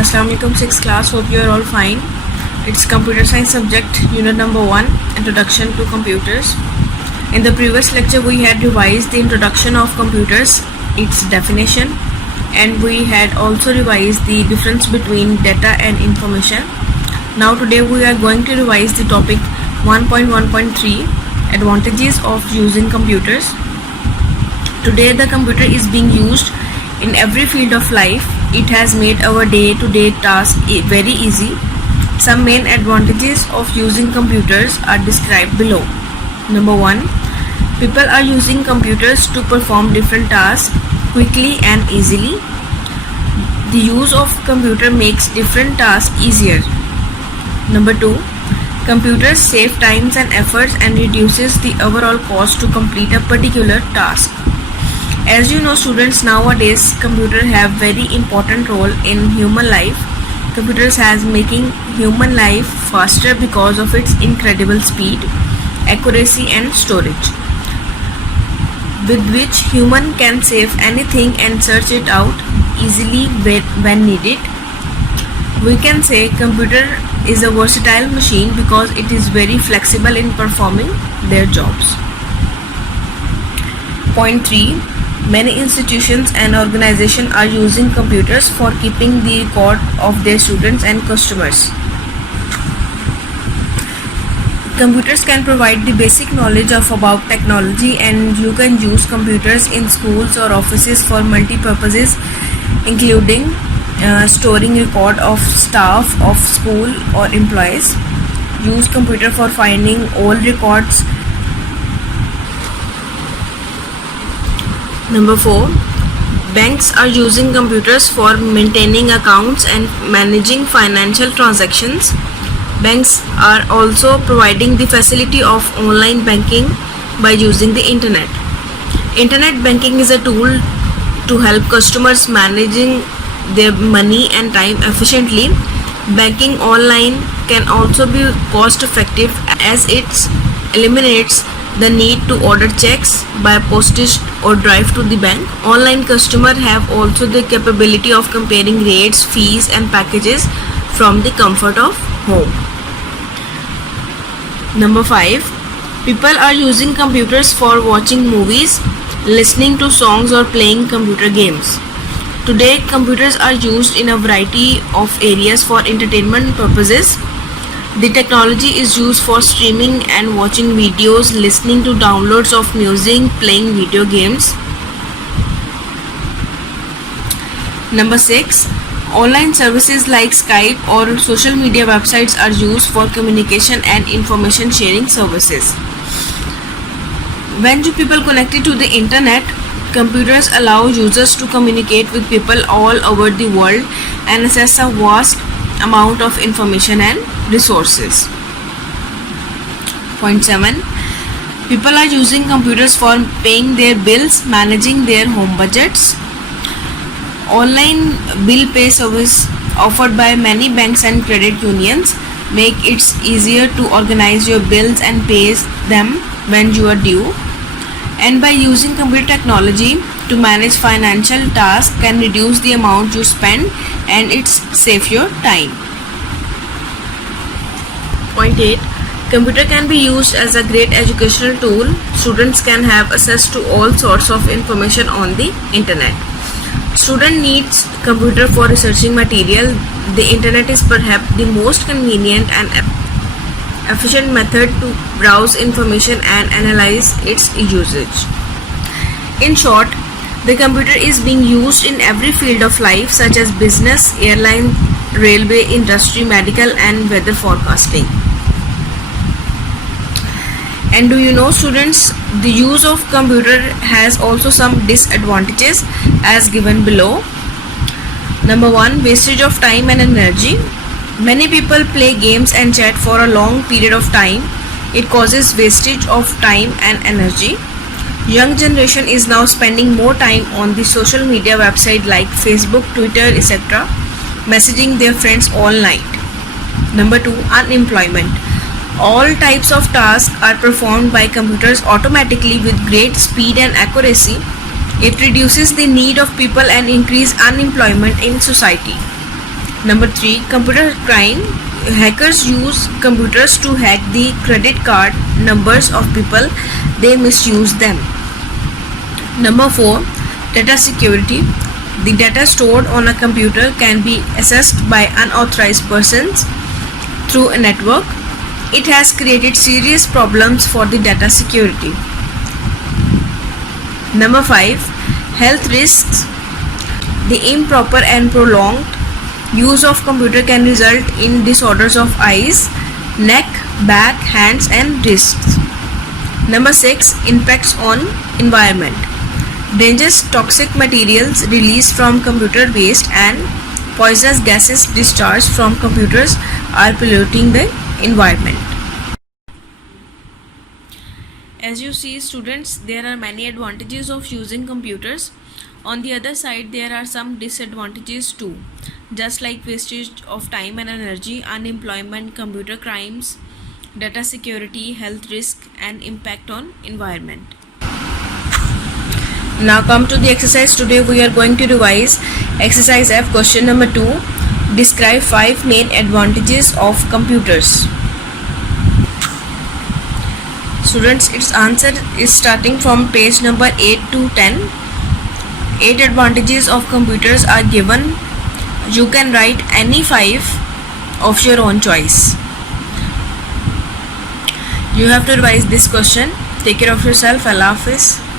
Assalamualaikum 6th class, hope you are all fine. It's computer science subject, unit number 1, introduction to computers. In the previous lecture we had revised the introduction of computers, its definition, and we had also revised the difference between data and information. Now today we are going to revise the topic 1.1.3, advantages of using computers. Today the computer is being used in every field of life. It has made our day-to-day tasks very easy. Some main advantages of using computers are described below. Number 1. People are using computers to perform different tasks quickly and easily. The use of computer makes different tasks easier. Number 2. Computers save times and efforts and reduces the overall cost to complete a particular task. As you know, students, nowadays computer have very important role in human life. Computers has making human life faster because of its incredible speed, accuracy and storage, with which human can save anything and search it out easily when needed. We can say computer is a versatile machine because it is very flexible in performing their jobs. Point 3. Many institutions and organizations are using computers for keeping the record of their students and customers. Computers can provide the basic knowledge of about technology, and you can use computers in schools or offices for multi-purposes, including storing record of staff of school or employees. Use computer for finding old records. Number 4. Banks are using computers for maintaining accounts and managing financial transactions. Banks are also providing the facility of online banking by using the internet. Internet banking is a tool to help customers managing their money and time efficiently. Banking online can also be cost effective as it eliminates the need to order checks by postage or drive to the bank. Online customers have also the capability of comparing rates, fees and packages from the comfort of home. Number 5. People are using computers for watching movies, listening to songs or playing computer games. Today, computers are used in a variety of areas for entertainment purposes. The technology is used for streaming and watching videos, listening to downloads of music, playing video games. Number 6. Online services like Skype or social media websites are used for communication and information sharing services. When two people connected to the internet, computers allow users to communicate with people all over the world and access a vast amount of information and resources. Point 7. People are using computers for paying their bills, managing their home budgets. Online bill pay service offered by many banks and credit unions make it easier to organize your bills and pay them when you are due. And by using computer technology to manage financial tasks can reduce the amount you spend and it's save your time. Point 8. Computer can be used as a great educational tool. Students can have access to all sorts of information on the internet. Student needs computer for researching material. The internet is perhaps the most convenient and efficient method to browse information and analyze its usage. In short, the computer is being used in every field of life such as business, airline, railway, industry, medical and weather forecasting. And do you know, students, the use of computer has also some disadvantages as given below. Number 1. Wastage of time and energy. Many people play games and chat for a long period of time. It causes wastage of time and energy. Young generation is now spending more time on the social media website like Facebook, Twitter, etc., messaging their friends all night. Number 2. Unemployment. All types of tasks are performed by computers automatically with great speed and accuracy. It reduces the need of people and increase unemployment in society. Number 3, computer crime. Hackers use computers to hack the credit card numbers of people. They misuse them. Number 4, data security. The data stored on a computer can be accessed by unauthorized persons through a network. It has created serious problems for the data security. Number 5, health risks. The improper and prolonged use of computer can result in disorders of eyes, neck, back, hands and wrists. Number 6, impacts on environment. Dangerous toxic materials released from computer waste and poisonous gases discharged from computers are polluting the environment. As you see, students, there are many advantages of using computers. On the other side, there are some disadvantages too, just like wastage of time and energy, unemployment, computer crimes, data security, health risk and impact on environment. Now come to the exercise. Today we are going to revise exercise F, question number 2. Describe 5 main advantages of computers. Students, its answer is starting from page number 8 to 10. 8 advantages of computers are given. You can write any 5 of your own choice. You have to revise this question. Take care of yourself. Allah Hafiz.